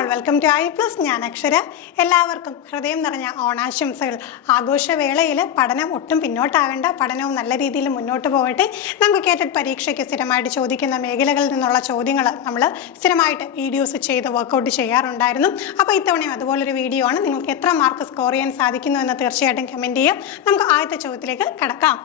All welcome to I plus. ഞാൻ അക്ഷര. എല്ലാവർക്കും ഹൃദയം നിറഞ്ഞ ഓണാശംസകൾ. ആഘോഷവേളയിൽ പഠനം ഒട്ടും പിന്നോട്ടാകേണ്ട, പഠനവും നല്ല രീതിയിൽ മുന്നോട്ട് പോകട്ടെ. നമുക്ക് കേട്ടഡ് പരീക്ഷയ്ക്ക് സ്ഥിരമായിട്ട് ചോദിക്കുന്ന മേഖലകളിൽ നിന്നുള്ള ചോദ്യങ്ങൾ നമ്മൾ സ്ഥിരമായിട്ട് വീഡിയോസ് ചെയ്ത് വർക്കൗട്ട് ചെയ്യാറുണ്ടായിരുന്നു. അപ്പോൾ ഇത്തവണയും അതുപോലൊരു വീഡിയോ ആണ്. നിങ്ങൾക്ക് എത്ര മാർക്ക് സ്കോർ ചെയ്യാൻ സാധിക്കുന്നു എന്ന് തീർച്ചയായിട്ടും കമൻറ്റ് ചെയ്യാം. നമുക്ക് ആദ്യത്തെ ചോദ്യത്തിലേക്ക് കടക്കാം.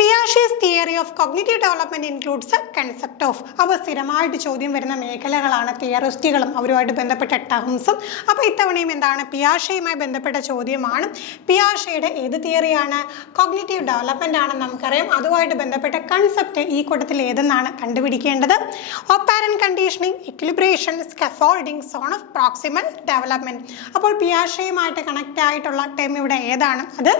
Piaget's theory of cognitive development includes the concept of. അപ്പോൾ സ്ഥിരമായിട്ട് ചോദ്യം വരുന്ന മേഖലകളാണ് തിയറിസ്റ്റുകളും അവരുമായിട്ട് ബന്ധപ്പെട്ട ടേംസും. അപ്പോൾ ഇത്തവണയും എന്താണ്, പിയാഷെയുമായി ബന്ധപ്പെട്ട ചോദ്യമാണ്. പിയാഷെയുടെ ഏത് തിയറിയാണ്? കോഗ്നിറ്റീവ് ഡെവലപ്മെൻ്റ് ആണെന്ന് നമുക്കറിയാം. അതുമായിട്ട് ബന്ധപ്പെട്ട കൺസെപ്റ്റ് ഈ കൂട്ടത്തിൽ ഏതെന്നാണ് കണ്ടുപിടിക്കേണ്ടത്. Operant conditioning, equilibration, scaffolding, zone of proximal development. അപ്പോൾ പിയാഷെയുമായിട്ട് കണക്റ്റ് ആയിട്ടുള്ള ടേം ഇവിടെ ഏതാണ്? അത്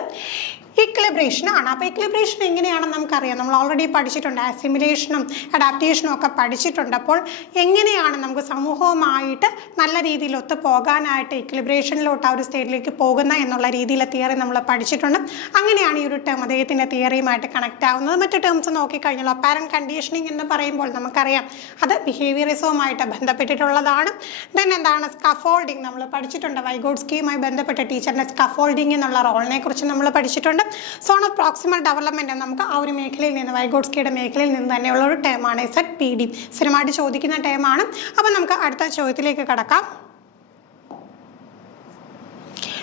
ഇക്വിലിബ്രേഷൻ ആണ്. അപ്പോൾ ഇക്വിലിബ്രേഷൻ എങ്ങനെയാണെന്ന് നമുക്കറിയാം. നമ്മൾ ഓൾറെഡി പഠിച്ചിട്ടുണ്ട്, അസിമിലേഷനും അഡാപ്റ്റേഷനും ഒക്കെ പഠിച്ചിട്ടുണ്ട്. അപ്പോൾ എങ്ങനെയാണ് നമുക്ക് സമൂഹവുമായിട്ട് നല്ല രീതിയിൽ ഒത്തു പോകാനായിട്ട് ഇക്വിലിബ്രേഷനിലോട്ട് ആ ഒരു സ്റ്റേറ്റിലേക്ക് പോകുന്ന എന്നുള്ള രീതിയിലെ തിയറി നമ്മൾ പഠിച്ചിട്ടുണ്ട്. അങ്ങനെയാണ് ഈ ഒരു ടേം അദ്ദേഹത്തിൻ്റെ തിയറിയുമായിട്ട് കണക്റ്റ് ആവുന്നത്. മറ്റു ടേംസ് നോക്കിക്കഴിഞ്ഞാൽ അപ്പാരന്റ് കണ്ടീഷനിങ് എന്ന് പറയുമ്പോൾ നമുക്കറിയാം അത് ബിഹേവിയറിസവുമായിട്ട് ബന്ധപ്പെട്ടിട്ടുള്ളതാണ്. ദെൻ എന്താണ്, സ്കാഫോൾഡിങ് നമ്മൾ പഠിച്ചിട്ടുണ്ട്. വൈഗോട്സ്കിയുമായി ബന്ധപ്പെട്ട ടീച്ചറിൻ്റെ സ്കാഫോൾഡിങ് എന്നുള്ള റോളിനെ കുറിച്ച് നമ്മൾ പഠിച്ചിട്ടുണ്ട്. സോൺ ഓഫ് പ്രോക്സിമൽ ഡെവലപ്മെൻറ്റ് നമുക്ക് ആ ഒരു മേഖലയിൽ നിന്ന്, വൈഗോട്സ്കിയുടെ മേഖലയിൽ നിന്ന് തന്നെയുള്ള ഒരു ടേമാണ് ZPD. സ്ഥിരമായിട്ട് ചോദിക്കുന്ന ടേമാണ്. അപ്പോൾ നമുക്ക് അടുത്ത ചോദ്യത്തിലേക്ക് കടക്കാം.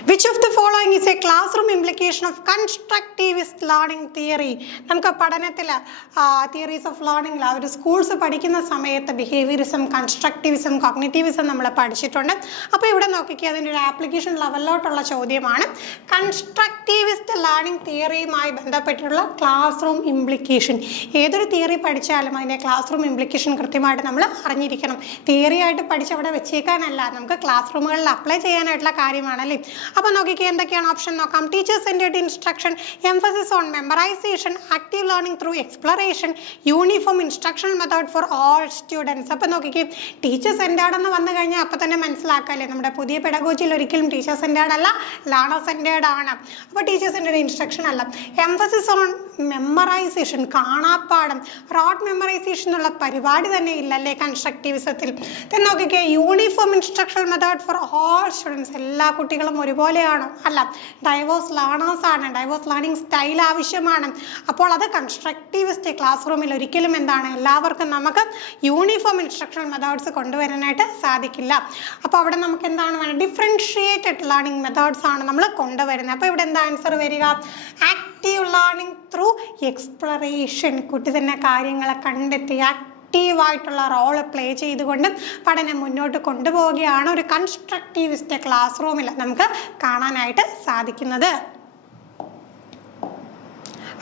Which of the following is a classroom implication of constructivist learning theory? നമുക്ക് പഠനത്തിൽ തിയറീസ് ഓഫ് ലേണിംഗിൽ ഒരു സ്കൂൾസ് പഠിക്കുന്ന സമയത്ത് ബിഹേവിയറിസം, കൺസ്ട്രക്റ്റിവിസം, കോഗ്നിറ്റീവിസം നമ്മൾ പഠിച്ചിട്ടുണ്ട്. അപ്പോൾ ഇവിടെ നോക്കിക്കുക, അതിൻ്റെ ഒരു ആപ്ലിക്കേഷൻ ലെവലിലോട്ടുള്ള ചോദ്യമാണ്. കൺസ്ട്രക്റ്റിവിസ്റ്റ് ലേണിംഗ് തിയറിയുമായി ബന്ധപ്പെട്ടിട്ടുള്ള ക്ലാസ് റൂം ഇംപ്ലിക്കേഷൻ. ഏതൊരു തിയറി പഠിച്ചാലും അതിൻ്റെ ക്ലാസ് റൂം ഇംപ്ലിക്കേഷൻ കൃത്യമായിട്ട് നമ്മൾ അറിഞ്ഞിരിക്കണം. തിയറി ആയിട്ട് പഠിച്ച് അവിടെ വെച്ചേക്കാനല്ല, നമുക്ക് ക്ലാസ് റൂമുകളിൽ അപ്ലൈ ചെയ്യാനായിട്ടുള്ള കാര്യമാണല്ലേ. അപ്പോൾ നോക്കിക്കുക, എന്തൊക്കെയാണ് ഓപ്ഷൻ നോക്കാം. Teacher centred instruction, emphasis on memorisation, active learning through exploration, uniform instructional method for all students. അപ്പോൾ നോക്കിക്കുക, ടീച്ചർ സെൻറ്റേർഡ് എന്ന് വന്നു കഴിഞ്ഞാൽ അപ്പോൾ തന്നെ മനസ്സിലാക്കാമല്ലേ, നമ്മുടെ പുതിയ പെഡഗോജിയിൽ ഒരിക്കലും ടീച്ചർ സെൻറ്റേർഡ് അല്ല, ലേണർ സെൻറ്റേർഡ് ആണ്. അപ്പോൾ ടീച്ചർ സെൻറ്റേർഡ് ഇൻസ്ട്രക്ഷൻ അല്ല. എംഫസിസ് ഓൺ മെമ്മറൈസേഷൻ, കാണാപ്പാടം, റോഡ് മെമ്മറൈസേഷൻ എന്നുള്ള പരിപാടി തന്നെ ഇല്ലല്ലേ കൺസ്ട്രക്റ്റിവിസത്തിൽ. then നോക്കിക്കുക, uniform instructional method for all students. എല്ലാ കുട്ടികളും ഒരുപോലെയാണോ? അല്ല, ഡൈവേഴ്സ് ലേണേഴ്സ് ആണ്, ഡൈവേഴ്സ് ലേണിംഗ് സ്റ്റൈൽ ആവശ്യമാണ്. അപ്പോൾ അത് കൺസ്ട്രക്റ്റിവിസ്റ്റ് ക്ലാസ് റൂമിൽ ഒരിക്കലും എന്താണ്, എല്ലാവർക്കും നമുക്ക് യൂണിഫോം ഇൻസ്ട്രക്ഷണൽ മെത്തേഡ്സ് കൊണ്ടുവരാനായിട്ട് സാധിക്കില്ല. അപ്പോൾ അവിടെ നമുക്ക് എന്താണ് വേണം, ഡിഫറൻഷിയേറ്റഡ് ലേണിംഗ് മെത്തേഡ്സ് ആണ് നമ്മൾ കൊണ്ടുവരുന്നത്. അപ്പോൾ ഇവിടെ എന്താ ആൻസർ വരിക? Active learning through exploration. കുട്ടി തന്നെ കാര്യങ്ങളെ കണ്ടെത്തി ആക്റ്റീവായിട്ടുള്ള റോള് പ്ലേ ചെയ്തുകൊണ്ട് പഠനം മുന്നോട്ട് കൊണ്ടുപോവുകയാണ് ഒരു കൺസ്ട്രക്റ്റിവിസ്റ്റ് ക്ലാസ് റൂമിൽ നമുക്ക് കാണാനായിട്ട് സാധിക്കുന്നത്.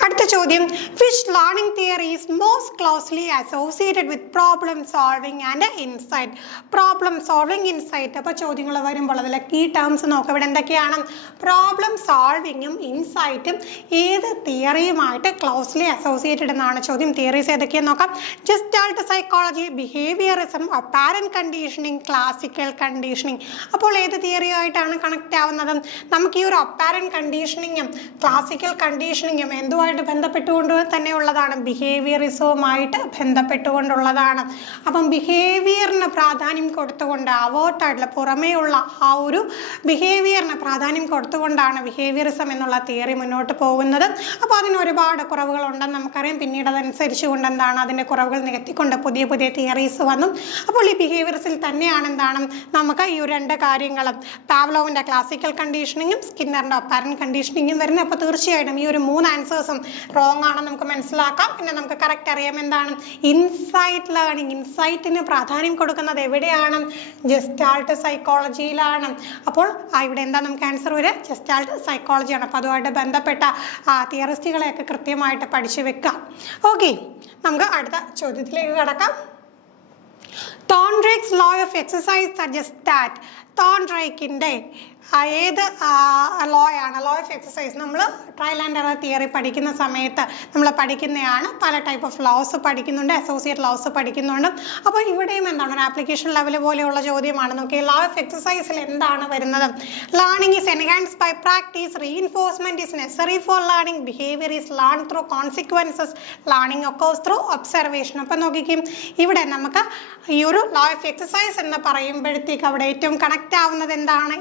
അടുത്ത ചോദ്യം, which learning theory is most closely associated with problem solving and insight? Problem solving, insight. അപ്പോൾ ചോദ്യങ്ങൾ വരുമ്പോൾ അതിലെ കീ ടേംസ് നോക്കാം. ഇവിടെ എന്തൊക്കെയാണ്? പ്രോബ്ലം സോൾവിങ്ങും ഇൻസൈറ്റും ഏത് തിയറിയുമായിട്ട് ക്ലോസ്ലി അസോസിയേറ്റഡ് എന്നാണ് ചോദ്യം. തിയറീസ് ഏതൊക്കെയെന്ന് നോക്കാം. Gestalt psychology, behaviourism, apparent conditioning, classical conditioning. അപ്പോൾ ഏത് തിയറിയുമായിട്ടാണ് കണക്റ്റ് ആവുന്നത്? നമുക്ക് ഈ ഒരു അപ്പാരന്റ് കണ്ടീഷനിങ്ങും ക്ലാസിക്കൽ കണ്ടീഷനിങ്ങും എന്തുമായിട്ട് ബന്ധപ്പെട്ടുകൊണ്ട് തന്നെ ഉള്ളതാണ്? ബിഹേവിയറിസവുമായിട്ട് ബന്ധപ്പെട്ടുകൊണ്ടുള്ളതാണ്. അപ്പം ബിഹേവിയറിന് പ്രാധാന്യം കൊടുത്തുകൊണ്ട്, അവോട്ടായിട്ടുള്ള പുറമേയുള്ള ആ ഒരു ബിഹേവിയറിന് പ്രാധാന്യം കൊടുത്തുകൊണ്ടാണ് ബിഹേവിയറിസം എന്നുള്ള തിയറി മുന്നോട്ട് പോകുന്നത്. അപ്പോൾ അതിന് ഒരുപാട് കുറവുകളുണ്ടെന്ന് നമുക്കറിയാം. പിന്നീട് അതനുസരിച്ച് കൊണ്ട് എന്താണ്, അതിൻ്റെ കുറവുകൾ നികത്തിക്കൊണ്ട് പുതിയ പുതിയ തിയറീസ് വന്നു. അപ്പോൾ ഈ ബിഹേവിയറിസിൽ തന്നെയാണ് എന്താണ് നമുക്ക് ഈ രണ്ട് കാര്യങ്ങളും, പാവ്ലോവിൻ്റെ ക്ലാസിക്കൽ കണ്ടീഷനിങ്ങും സ്കിന്നറിൻ്റെ അപ്പാരന്റ് കണ്ടീഷനിങ്ങും വരുന്നത്. അപ്പോൾ തീർച്ചയായിട്ടും ഈ ഒരു 3 ആൻസേഴ്സും റോങ് ആണെന്ന് നമുക്ക് മനസ്സിലാക്കാം. പിന്നെ നമുക്ക് കറക്റ്റ് അറിയാം എന്താണ്, ഇൻസൈറ്റ് ലേണിംഗ്. ഇൻസൈറ്റിന് പ്രാധാന്യം കൊടുക്കുന്നത് എവിടെയാണ്? ജസ്റ്റാൾട്ട് സൈക്കോളജിയിലാണ്. അപ്പോൾ ഇവിടെ എന്താ നമുക്ക് ആൻസർ വരിക? ജസ്റ്റാൾട്ട് സൈക്കോളജിയാണ്. അപ്പോൾ അതുമായിട്ട് ബന്ധപ്പെട്ട തിയറിസ്റ്റുകളെയൊക്കെ കൃത്യമായിട്ട് പഠിച്ചു വെക്കാം. ഓക്കെ, നമുക്ക് അടുത്ത ചോദ്യത്തിലേക്ക് കടക്കാം. Thorndike's law of exercise suggests that തോൺഡ്രൈക്കിൻ്റെ ഏത് ലോ ആണ്, ലോ ഓഫ് എക്സസൈസ് നമ്മൾ ട്രയൽ ആൻഡ് എറർ തിയറി പഠിക്കുന്ന സമയത്ത് നമ്മൾ പഠിക്കുന്നതാണ്. പല ടൈപ്പ് ഓഫ് ലോസ് പഠിക്കുന്നുണ്ട്, അസോസിയേറ്റ് ലോസ് പഠിക്കുന്നുണ്ട്. അപ്പോൾ ഇവിടെയും എന്താണ് ഒരു ആപ്ലിക്കേഷൻ ലെവൽ പോലെയുള്ള ചോദ്യമാണ്. നോക്കി, ലോ ഓഫ് എക്സസൈസിൽ എന്താണ് വരുന്നത്? Learning is enhanced by practice, reinforcement is necessary for learning, behaviour is learn through consequences, learning occurs through observation. അപ്പം നോക്കിക്കും, ഇവിടെ നമുക്ക് ഈ ഒരു ലോ ഓഫ് എക്സസൈസ് എന്ന് പറയുമ്പോഴത്തേക്ക് അവിടെ ഏറ്റവും കണക്റ്റ് ആവുന്നത് എന്താണ്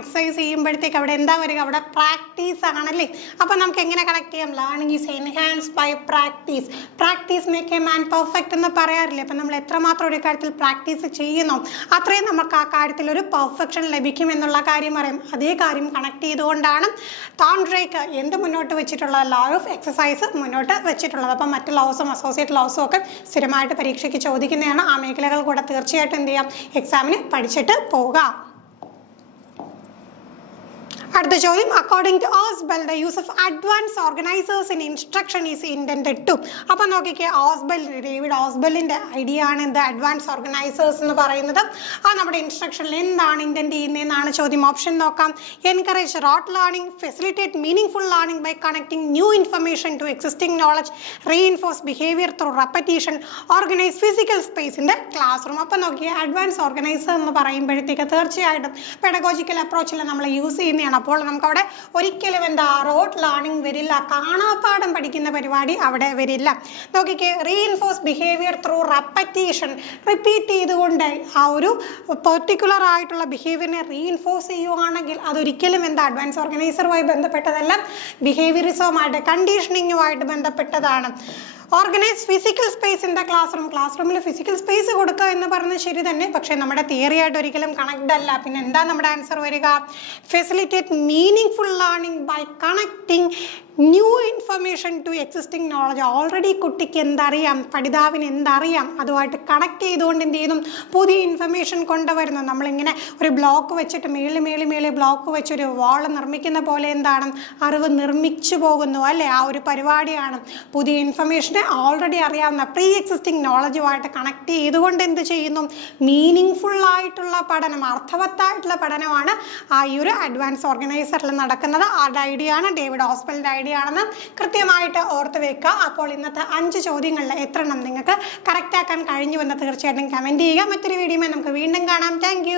എക്സസൈസ് ചെയ്യുമ്പോഴത്തേക്ക് അവിടെ എന്താ വരിക? അവിടെ പ്രാക്ടീസ് ആണല്ലേ. അപ്പം നമുക്ക് എങ്ങനെ കണക്ട് ചെയ്യാം? Learning is enhanced by practice. Practice make a man perfect എന്ന് പറയാറില്ലേ. അപ്പം നമ്മൾ എത്രമാത്രം ഒരു കാര്യത്തിൽ പ്രാക്ടീസ് ചെയ്യുന്നു അത്രയും നമുക്ക് ആ കാര്യത്തിൽ ഒരു പെർഫെക്ഷൻ ലഭിക്കും എന്നുള്ള കാര്യം അറിയാം. അതേ കാര്യം കണക്ട് ചെയ്തുകൊണ്ടാണ് തോൺഡ്രേക്ക് എന്ത് മുന്നോട്ട് വെച്ചിട്ടുള്ള ലോ ഓഫ് എക്സസൈസ് മുന്നോട്ട് വെച്ചിട്ടുള്ളത്. അപ്പം മറ്റ് ലോസും അസോസിയേറ്റ് ലോസും ഒക്കെ സ്ഥിരമായിട്ട് പരീക്ഷയ്ക്ക് ചോദിക്കുന്നതാണ്. ആ മേഖലകൾ കൂടെ തീർച്ചയായിട്ടും എന്ത് ചെയ്യാം? എക്സാമിന് പഠിച്ചിട്ട് പോവുക. അടുത്ത ചോദ്യം, according to Ausubel the use of advance organisers in instruction is intended to. അപ്പം നോക്കിക്കേ, ഡേവിഡ് ഓസ്ബെല്ലിൻ്റെ ഐഡിയ ആണ് എന്ത്? അഡ്വാൻസ് ഓർഗനൈസേഴ്സ് എന്ന് പറയുന്നത്. ആ നമ്മുടെ ഇൻസ്ട്രക്ഷനിൽ എന്താണ് ഇൻറ്റൻഡ് ചെയ്യുന്നതെന്നാണ് ചോദ്യം. ഓപ്ഷൻ നോക്കാം. Encourage rote learning, facilitate meaningful learning by connecting new information to existing knowledge, reinforce behaviour through repetition, organise physical space in the classroom. അപ്പം നോക്കിയേ, അഡ്വാൻസ് ഓർഗനൈസർ എന്ന് പറയുമ്പോഴത്തേക്ക് തീർച്ചയായിട്ടും പെഡഗോജിക്കൽ അപ്രോച്ചിൽ നമ്മൾ യൂസ് ചെയ്യുന്നതാണ്. അപ്പോൾ നമുക്കവിടെ ഒരിക്കലും റോട്ട് ലേണിംഗ് വരില്ല, കാണാപ്പാഠം പഠിക്കുന്ന പരിപാടി അവിടെ വരില്ല. നോക്കിക്കേ, reinforce behaviour through repetition, repeat ചെയ്തുകൊണ്ട് ആ ഒരു പെർട്ടിക്കുലർ ആയിട്ടുള്ള ബിഹേവിയറിനെ റീഇൻഫോഴ്സ് ചെയ്യുകയാണെങ്കിൽ അതൊരിക്കലും അഡ്വാൻസ് ഓർഗനൈസറുമായി ബന്ധപ്പെട്ടതല്ല, ബിഹേവിയറിസവുമായിട്ട് കണ്ടീഷനിങ്ങുമായിട്ട് ബന്ധപ്പെട്ടതാണ്. Organise physical space in the class room, class റൂമിൽ ഫിസിക്കൽ സ്പേസ് കൊടുക്കുക എന്ന് പറഞ്ഞത് ശരി തന്നെ, പക്ഷേ നമ്മുടെ തിയറി ആയിട്ട് ഒരിക്കലും കണക്ട് അല്ല. പിന്നെ എന്താ നമ്മുടെ ആൻസർ വരിക? Facilitate meaningful learning by connecting new information to existing knowledge. Already കുട്ടിക്ക് എന്തറിയാം, പഠിതാവിന് എന്തറിയാം, അതുമായിട്ട് കണക്ട് ചെയ്തുകൊണ്ട് എന്ത് ചെയ്യുന്നു? പുതിയ ഇൻഫർമേഷൻ കൊണ്ടുവരുന്നു. നമ്മളിങ്ങനെ ഒരു ബ്ലോക്ക് വെച്ചിട്ട് മേളിൽ ബ്ലോക്ക് വെച്ചൊരു വാൾ നിർമ്മിക്കുന്ന പോലെ അറിവ് നിർമ്മിച്ചു പോകുന്നു അല്ലേ? ആ ഒരു പരിപാടിയാണ്. പുതിയ ഇൻഫർമേഷനെ ഓൾറെഡി അറിയാവുന്ന പ്രീ എക്സിസ്റ്റിംഗ് നോളജുമായിട്ട് കണക്ട് ചെയ്തുകൊണ്ട് എന്ത് ചെയ്യുന്നു? മീനിങ് ഫുള്ളായിട്ടുള്ള പഠനം, അർത്ഥവത്തായിട്ടുള്ള പഠനമാണ് ഈ ഒരു അഡ്വാൻസ് ഓർഗനൈസറിൽ നടക്കുന്നത്. ആരുടെ ഐഡിയ ആണ്? ഡേവിഡ് ഓസ്ബെലിൻ്റെ ഐഡിയ ആണെന്ന് കൃത്യമായിട്ട് ഓർത്ത് വെക്കുക. അപ്പോൾ ഇന്നത്തെ 5 ചോദ്യങ്ങളിൽ എത്ര എണ്ണം നിങ്ങൾക്ക് കറക്റ്റ് ആക്കാൻ കഴിഞ്ഞുവെന്ന് തീർച്ചയായിട്ടും കമൻറ്റ് ചെയ്യുക. മറ്റൊരു വീഡിയോയിൽ നമുക്ക് വീണ്ടും കാണാം. താങ്ക്